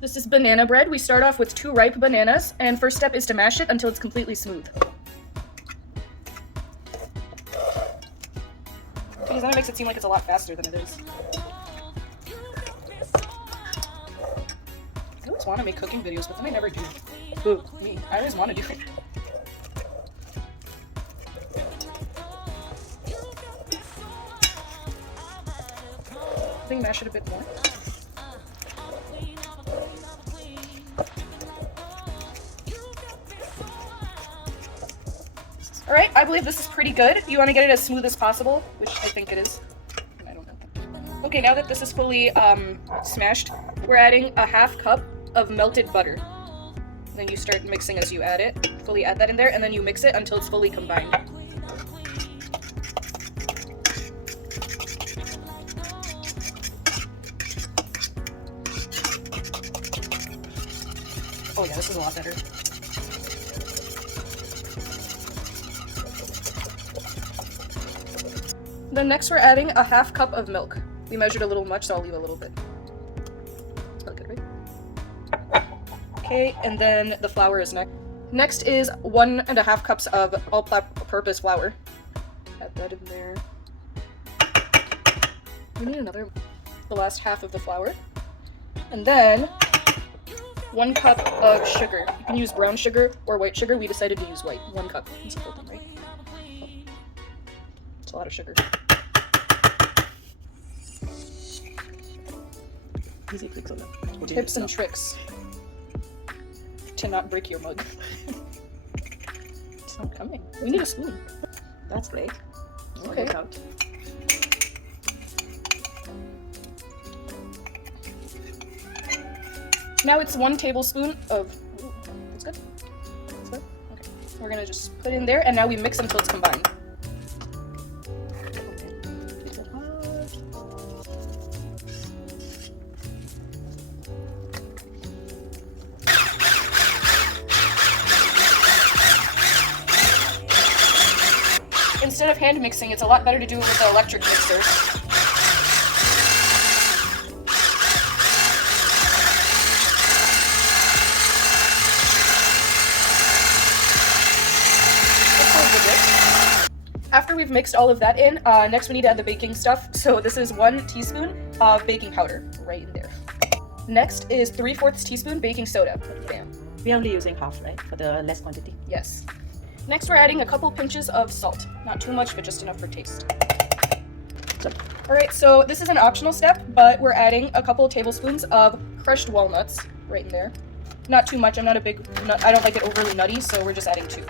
This is banana bread. We start off with 2 ripe bananas, and first step is to mash it until it's completely smooth. Because then it makes it seem like it's a lot faster than it is. I always want to make cooking videos, but then I never do. Who? Me. I always want to do it. I think mash it a bit more. Alright, I believe this is pretty good. You want to get it as smooth as possible, which I think it is. I don't know. Okay, now that this is fully smashed, we're adding a half cup of melted butter. Then you start mixing as you add it. Fully add that in there, and then you mix it until it's fully combined. Oh yeah, this is a lot better. Then next we're adding a half cup of milk. We measured a little much, so I'll leave a little bit. That's good, right? Okay, and then the flour is next. Next is 1.5 cups of all-purpose flour. Add that in there. We need the last half of the flour. And then 1 cup of sugar. You can use brown sugar or white sugar. We decided to use white. 1 cup. That's the whole thing, right? It's a lot of sugar. Easy clicks on that. Tips and tricks to not break your mug. It's not coming. We need a spoon. That's great. Okay. Work out. Now it's 1 tablespoon of. Ooh, that's good. That's good. Okay. We're gonna just put it in there, and now we mix until it's combined. Instead of hand mixing, it's a lot better to do it with the electric mixer. After we've mixed all of that in, next we need to add the baking stuff. So this is 1 teaspoon of baking powder, right in there. Next is 3/4 teaspoon baking soda. Bam. We're only using half, right? For the less quantity. Yes. Next we're adding a couple pinches of salt. Not too much, but just enough for taste. Alright, so this is an optional step, but we're adding a couple tablespoons of crushed walnuts right in there. Not too much, I'm not a big nut, I don't like it overly nutty, so we're just adding 2.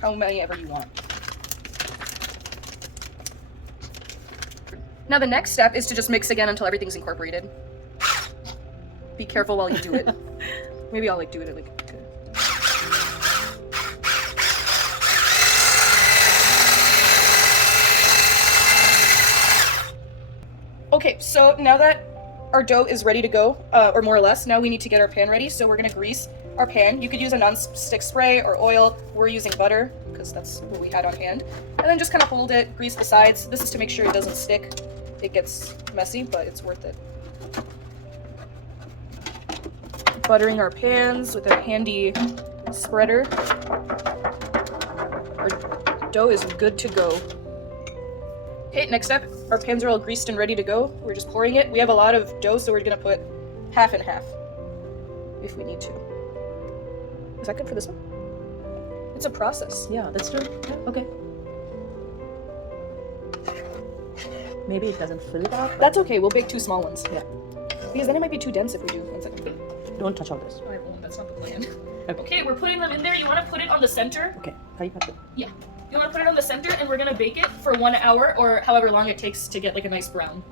How many ever you want. Now the next step is to just mix again until everything's incorporated. Be careful while you do it. Maybe I'll do it at Okay, so now that our dough is ready to go, or more or less, now we need to get our pan ready. So we're gonna grease our pan. You could use a non-stick spray or oil. We're using butter because that's what we had on hand. And then just kind of hold it, grease the sides. This is to make sure it doesn't stick. It gets messy, but it's worth it. Buttering our pans with a handy spreader. Our dough is good to go. Okay, next step, our pans are all greased and ready to go. We're just pouring it. We have a lot of dough, so we're gonna put half and half, if we need to. Is that good for this one? It's a process. Yeah, that's true. Yeah, okay. Maybe it doesn't fill it up. That's okay, we'll bake 2 small ones. Yeah. Because then it might be too dense if we do. 1 second. Don't touch all this. I won't, that's not the plan. Okay. Okay, we're putting them in there. You wanna put it on the center? Okay. How you cut it? Yeah. You want to put it on the center, and we're gonna bake it for 1 hour, or however long it takes to get like a nice brown.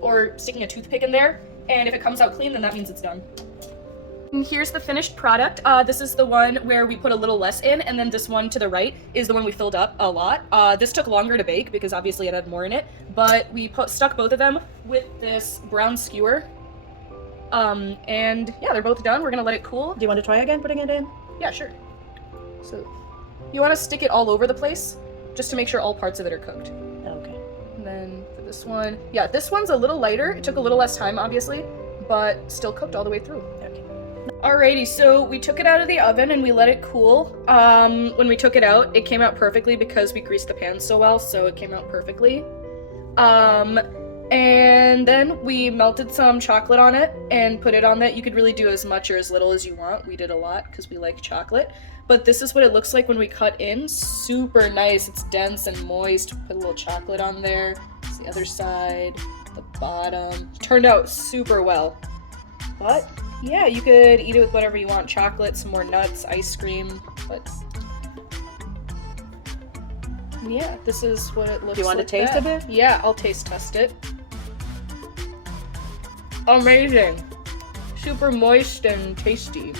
Or sticking a toothpick in there, and if it comes out clean, then that means it's done. And here's the finished product. This is the one where we put a little less in, and then this one to the right is the one we filled up a lot. This took longer to bake because obviously it had more in it, but we stuck both of them with this brown skewer. And yeah, they're both done. We're gonna let it cool. Do you want to try again putting it in? Yeah, sure. So you want to stick it all over the place, just to make sure all parts of it are cooked. Okay. And then for this one, yeah, this one's a little lighter. It took a little less time, obviously, but still cooked all the way through. Okay. Alrighty, so we took it out of the oven and we let it cool. When we took it out, it came out perfectly because we greased the pan so well, so it came out perfectly. And then we melted some chocolate on it and put it on that. You could really do as much or as little as you want. We did a lot because we like chocolate. But this is what it looks like when we cut in. Super nice. It's dense and moist. Put a little chocolate on there. It's the other side, the bottom. Turned out super well. But yeah, you could eat it with whatever you want. Chocolate, some more nuts, ice cream. But yeah, this is what it looks like. Do you want to taste a bit? Yeah, I'll taste test it. Amazing. Super moist and tasty.